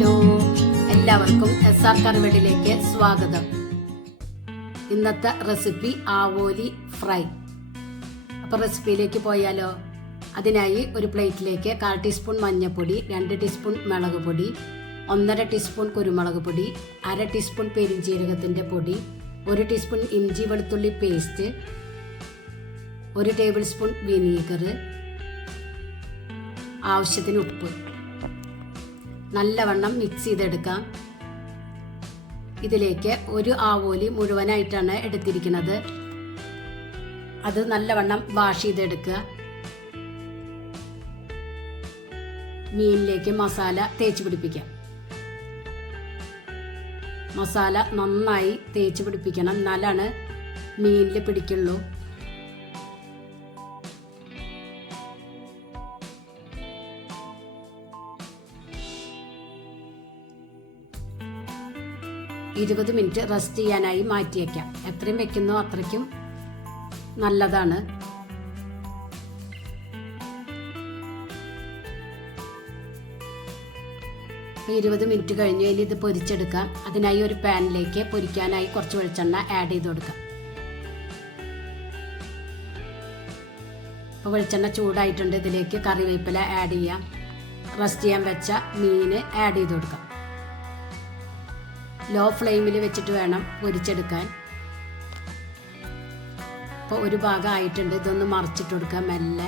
Hello, എല്ലാവർക്കും SR കറിവേടിലേക്ക് സ്വാഗതം. ഇന്നത്തെ റെസിപ്പി ആവോലി ഫ്രൈ. അപ്പോൾ റെസിപ്പിയിലേക്ക് പോയാലോ. അതിനായി ഒരു പ്ലേറ്റിലേക്ക് 1/4 ടീസ്പൂൺ മഞ്ഞൾപ്പൊടി, 2 ടീസ്പൂൺ മുളക് പൊടി, 1.5 ടീസ്പൂൺ കുരുമുളക് പൊടി, 1/2 ടീസ്പൂൺ പെരിഞ്ജീരകത്തിൻ്റെ പൊടി, 1 ടീസ്പൂൺ ഇഞ്ചി വെളുത്തുള്ളി പേസ്റ്റ്, 1 ടേബിൾ സ്പൂൺ വിനീഗർ, ആവശ്യത്തിന് ഉപ്പ്. നല്ലവണ്ണം മിക്സ് ചെയ്തെടുക്കാം. ഇതിലേക്ക് ഒരു ആവോലി മുഴുവനായിട്ടാണ് എടുത്തിരിക്കുന്നത്. അത് നല്ലവണ്ണം വാഷ് ചെയ്തെടുക്കുക. മീനിലേക്ക് മസാല തേച്ച് പിടിപ്പിക്കാം. മസാല നന്നായി തേച്ച് പിടിപ്പിക്കണം, എന്നാലാണ് മീനിൽ പിടിക്കുള്ളൂ. ഇരുപത് മിനിറ്റ് റെസ്റ്റ് ചെയ്യാനായി മാറ്റിവെക്കാം. എത്രയും വെക്കുന്നോ അത്രയ്ക്കും നല്ലതാണ്. അപ്പോൾ 20 മിനിറ്റ് കഴിഞ്ഞ് ഇനി ഇത് പൊരിച്ചെടുക്കാം. അതിനായി ഒരു പാനിലേക്ക് പൊരിക്കാനായി കുറച്ച് വെളിച്ചെണ്ണ ആഡ് ചെയ്ത് കൊടുക്കാം. അപ്പോൾ വെളിച്ചെണ്ണ ചൂടായിട്ടുണ്ട്. ഇതിലേക്ക് കറിവേപ്പില ആഡ് ചെയ്യാം. റെസ്റ്റ് ചെയ്യാൻ വെച്ച മീൻ ആഡ് ചെയ്ത് കൊടുക്കാം. ലോ ഫ്ലെയിമിൽ വെച്ചിട്ട് വേണം പൊരിച്ചെടുക്കാൻ. അപ്പോൾ ഒരു ഭാഗം ആയിട്ടുണ്ട്. ഇതൊന്ന് മറിച്ചിട്ട് കൊടുക്കാം മെല്ലെ.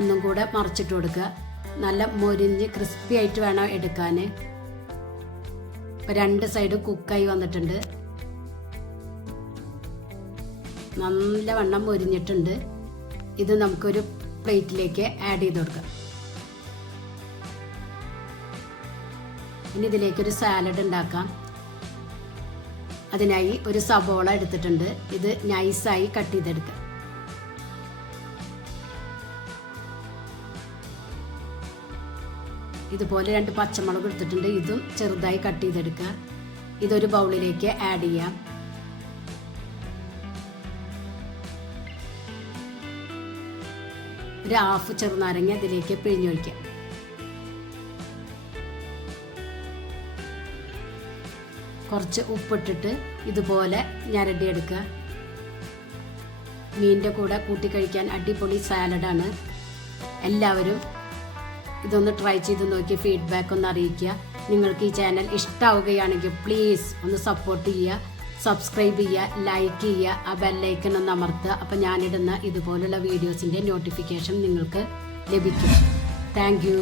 ഒന്നും കൂടെ മറിച്ചിട്ട് കൊടുക്കുക. നല്ല മൊരിഞ്ഞ് ക്രിസ്പി ആയിട്ട് വേണം എടുക്കാൻ. ഇപ്പോൾ 2 സൈഡും കുക്കായി വന്നിട്ടുണ്ട്. നല്ലവണ്ണം മൊരിഞ്ഞിട്ടുണ്ട്. ഇത് നമുക്കൊരു പ്ലേറ്റിലേക്ക് ആഡ് ചെയ്ത് കൊടുക്കാം. ഇനി ഇതിലേക്കൊരു സാലഡ് ഉണ്ടാക്കാം. അതിനായി ഒരു സവോള എടുത്തിട്ടുണ്ട്. ഇത് നൈസായി കട്ട് ചെയ്തെടുക്കാം. ഇതുപോലെ 2 പച്ചമുളക് എടുത്തിട്ടുണ്ട്. ഇതും ചെറുതായി കട്ട് ചെയ്തെടുക്കുക. ഇതൊരു ബൗളിലേക്ക് ആഡ് ചെയ്യാം. ഒരു 1/2 ചെറുനാരങ്ങ അതിലേക്ക് പിഴിഞ്ഞൊഴിക്കാം. കുറച്ച് ഉപ്പിട്ടിട്ട് ഇതുപോലെ ഞരടിയെടുക്കുക. മീനിൻ്റെ കൂടെ കൂട്ടി കഴിക്കാൻ അടിപൊളി സാലഡാണ്. എല്ലാവരും ഇതൊന്ന് ട്രൈ ചെയ്ത് നോക്കി ഫീഡ്ബാക്ക് ഒന്ന് അറിയിക്കുക. നിങ്ങൾക്ക് ഈ ചാനൽ ഇഷ്ടമാവുകയാണെങ്കിൽ പ്ലീസ് ഒന്ന് സപ്പോർട്ട് ചെയ്യുക, സബ്സ്ക്രൈബ് ചെയ്യുക, ലൈക്ക് ചെയ്യുക, ആ ബെല്ലൈക്കൺ ഒന്ന് അമർത്തുക. അപ്പോൾ ഞാനിടുന്ന ഇതുപോലുള്ള വീഡിയോസിൻ്റെ നോട്ടിഫിക്കേഷൻ നിങ്ങൾക്ക് ലഭിക്കും. Thank you.